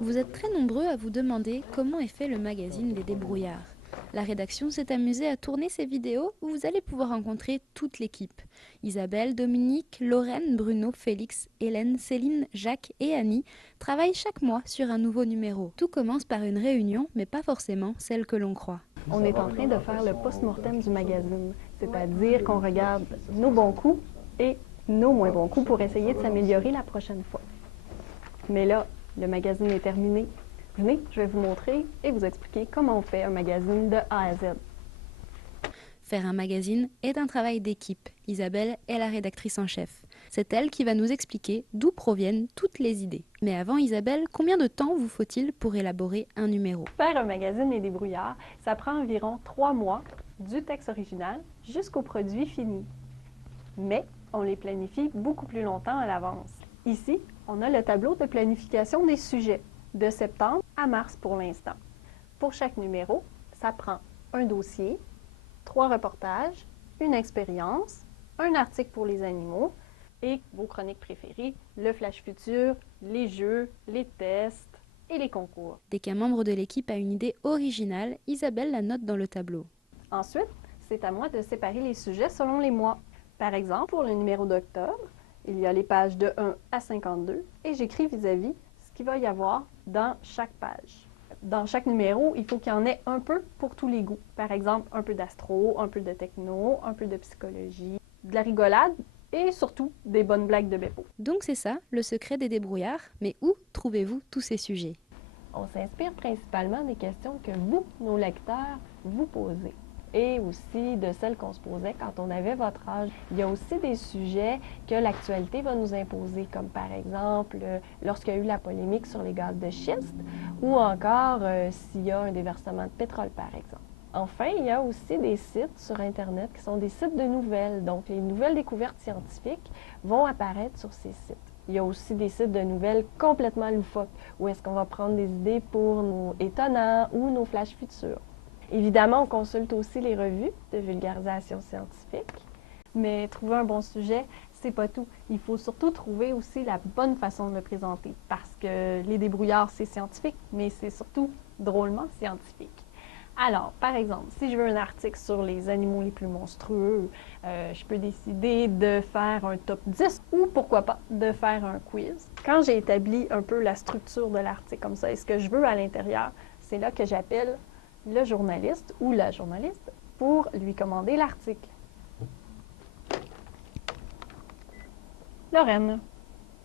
Vous êtes très nombreux à vous demander comment est fait le magazine des débrouillards. La rédaction s'est amusée à tourner ces vidéos où vous allez pouvoir rencontrer toute l'équipe. Isabelle, Dominique, Lorraine, Bruno, Félix, Hélène, Céline, Jacques et Annie travaillent chaque mois sur un nouveau numéro. Tout commence par une réunion, mais pas forcément celle que l'on croit. On est en train de faire le post-mortem du magazine, c'est-à-dire qu'on regarde nos bons coups et nos moins bons coups pour essayer de s'améliorer la prochaine fois. Mais là, le magazine est terminé. Venez, je vais vous montrer et vous expliquer comment on fait un magazine de A à Z. Faire un magazine est un travail d'équipe. Isabelle est la rédactrice en chef. C'est elle qui va nous expliquer d'où proviennent toutes les idées. Mais avant Isabelle, combien de temps vous faut-il pour élaborer un numéro? Faire un magazine Les Débrouillards, ça prend environ 3 mois, du texte original jusqu'au produit fini. Mais on les planifie beaucoup plus longtemps à l'avance. Ici, on a le tableau de planification des sujets, de septembre à mars pour l'instant. Pour chaque numéro, ça prend un dossier, 3 reportages, une expérience, un article pour les animaux et vos chroniques préférées, le flash futur, les jeux, les tests et les concours. Dès qu'un membre de l'équipe a une idée originale, Isabelle la note dans le tableau. Ensuite, c'est à moi de séparer les sujets selon les mois. Par exemple, pour le numéro d'octobre, il y a les pages de 1 à 52 et j'écris vis-à-vis ce qu'il va y avoir dans chaque page. Dans chaque numéro, il faut qu'il y en ait un peu pour tous les goûts. Par exemple, un peu d'astro, un peu de techno, un peu de psychologie, de la rigolade et surtout des bonnes blagues de Beppo. Donc c'est ça, le secret des débrouillards. Mais où trouvez-vous tous ces sujets? On s'inspire principalement des questions que vous, nos lecteurs, vous posez. Et aussi de celles qu'on se posait quand on avait votre âge. Il y a aussi des sujets que l'actualité va nous imposer, comme par exemple lorsqu'il y a eu la polémique sur les gaz de schiste ou encore s'il y a un déversement de pétrole, par exemple. Enfin, il y a aussi des sites sur Internet qui sont des sites de nouvelles. Donc, les nouvelles découvertes scientifiques vont apparaître sur ces sites. Il y a aussi des sites de nouvelles complètement loufoques, où est-ce qu'on va prendre des idées pour nos étonnants ou nos flashs futurs. Évidemment, on consulte aussi les revues de vulgarisation scientifique. Mais trouver un bon sujet, c'est pas tout. Il faut surtout trouver aussi la bonne façon de le présenter, parce que les débrouillards, c'est scientifique, mais c'est surtout drôlement scientifique. Alors, par exemple, si je veux un article sur les animaux les plus monstrueux, je peux décider de faire un top 10 ou pourquoi pas de faire un quiz. Quand j'ai établi un peu la structure de l'article comme ça et ce que je veux à l'intérieur, c'est là que j'appelle le journaliste ou la journaliste pour lui commander l'article. Lorraine.